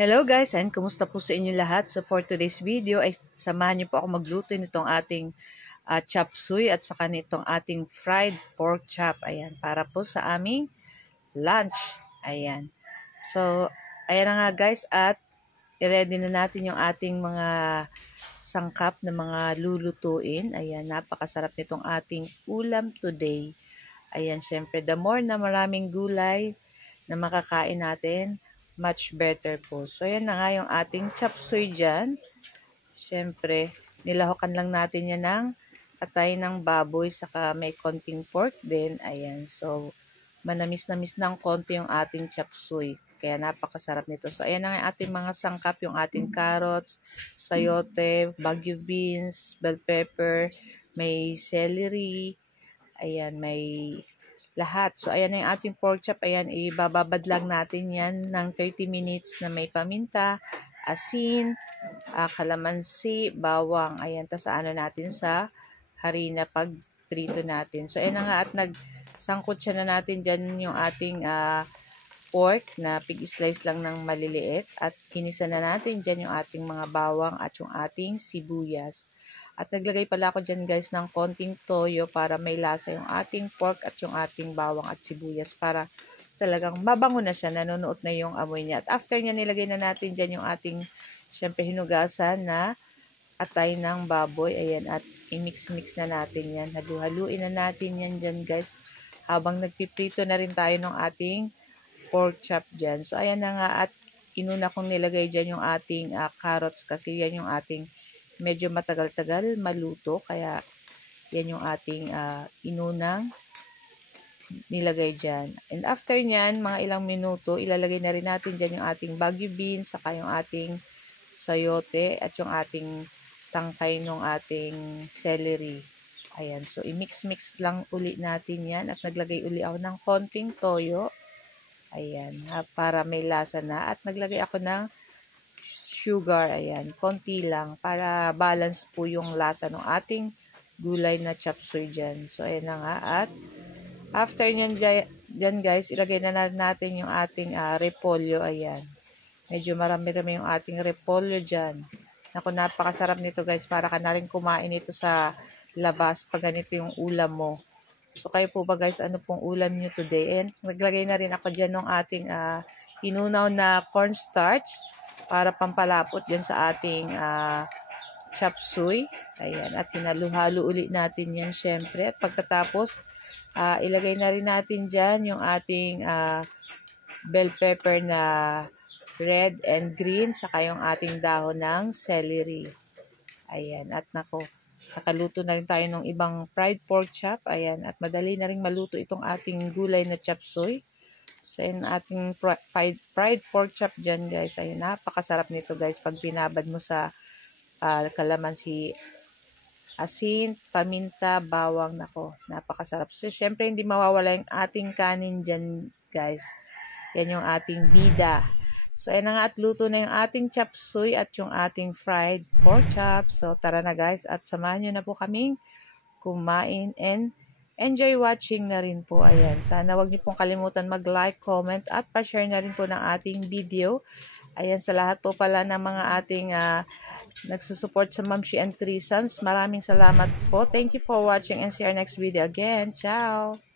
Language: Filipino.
Hello guys, and kumusta po sa inyo lahat? So for today's video ay samahan niyo po ako magluto nitong ating chop suey at saka nitong ating fried pork chop. Ayan, para po sa aming lunch. Ayan. So, ayan na nga guys, at i-ready na natin yung ating mga sangkap na mga lulutuin. Ayan, napakasarap nitong ating ulam today. Ayan, syempre, the more na maraming gulay na makakain natin, much better po. So, ayan na nga yung ating chop suey dyan. Syempre, nilahokan lang natin yan ng atay ng baboy, saka may konting pork din. Ayan, so, manamis-namis ng konti yung ating chop suey. Kaya napakasarap nito. So, ayan na nga ating mga sangkap, yung ating carrots, sayote, bagu beans, bell pepper, may celery, ayan, may lahat. So, ayan na yung ating pork chop. Ayan, ibababad lang natin yan ng 30 minutes na may paminta, asin, kalamansi, bawang. Ayan, tas ano natin sa harina pag prito natin. So, ayan na nga at nagsangkot siya na natin dyan yung ating pork na pig-slice lang ng maliliit. At kinisa na natin dyan yung ating mga bawang at yung ating sibuyas. At naglagay pala ako dyan guys ng konting toyo para may lasa yung ating pork at yung ating bawang at sibuyas para talagang mabango na siya, nanonood na yung amoy niya. At after niya nilagay na natin dyan yung ating syempre hinugasan na atay ng baboy. Ayan, at i-mix-mix na natin yan. Halu-haluin na natin yan dyan guys habang nagpiprito na rin tayo ng ating pork chop dyan. So ayan na nga at inuna kong nilagay dyan yung ating carrots kasi yan yung ating medyo matagal-tagal maluto, kaya yan yung ating inunang nilagay dyan. And after nyan, mga ilang minuto, ilalagay na rin natin dyan yung ating bagu beans, saka yung ating sayote, at yung ating tangkay ng ating celery. Ayan, so i-mix-mix lang uli natin yan, at naglagay uli ako ng konting toyo. Ayan, para may lasa na, at naglagay ako ng sugar, ayan, konti lang para balance po yung lasa ng ating gulay na chop suey dyan. So, ayan na nga. At after nyan dyan guys, ilagay na natin yung ating repolyo, ayan. Medyo marami-rami yung ating repolyo dyan. Naku, napakasarap nito guys, para ka na rin kumain ito sa labas pag ganito yung ulam mo. So, kayo po ba guys, ano pong ulam nyo today? And naglagay na rin ako dyan ng ating inunaw na cornstarch para pampalapot dyan sa ating chop suey. Ayan, at hinalu-halo ulit natin yan syempre. At pagkatapos, ilagay na rin natin dyan yung ating bell pepper na red and green, saka yung ating dahon ng celery. Ayan, at nako, nakaluto na rin tayo ng ibang fried pork chop. Ayan, at madali na rin maluto itong ating gulay na chop suey. So, yung ating fried pork chop dyan, guys. Ayun, napakasarap nito, guys. Pag binabad mo sa kalamansi, asin, paminta, bawang, nako, napakasarap. So, syempre, hindi mawawala yung ating kanin dyan, guys. Yan yung ating bida. So, ayun na nga, at luto na yung ating chop suey at yung ating fried pork chop. So, tara na, guys. At samahan nyo na po kaming kumain and enjoy watching na rin po. Ayan. Sana wag niyo pong kalimutan mag-like, comment, at pa-share na rin po ng ating video. Ayan, sa lahat po pala ng mga ating nagsusupport sa Mamshi and Three Sons. Maraming salamat po. Thank you for watching and see our next video again. Ciao!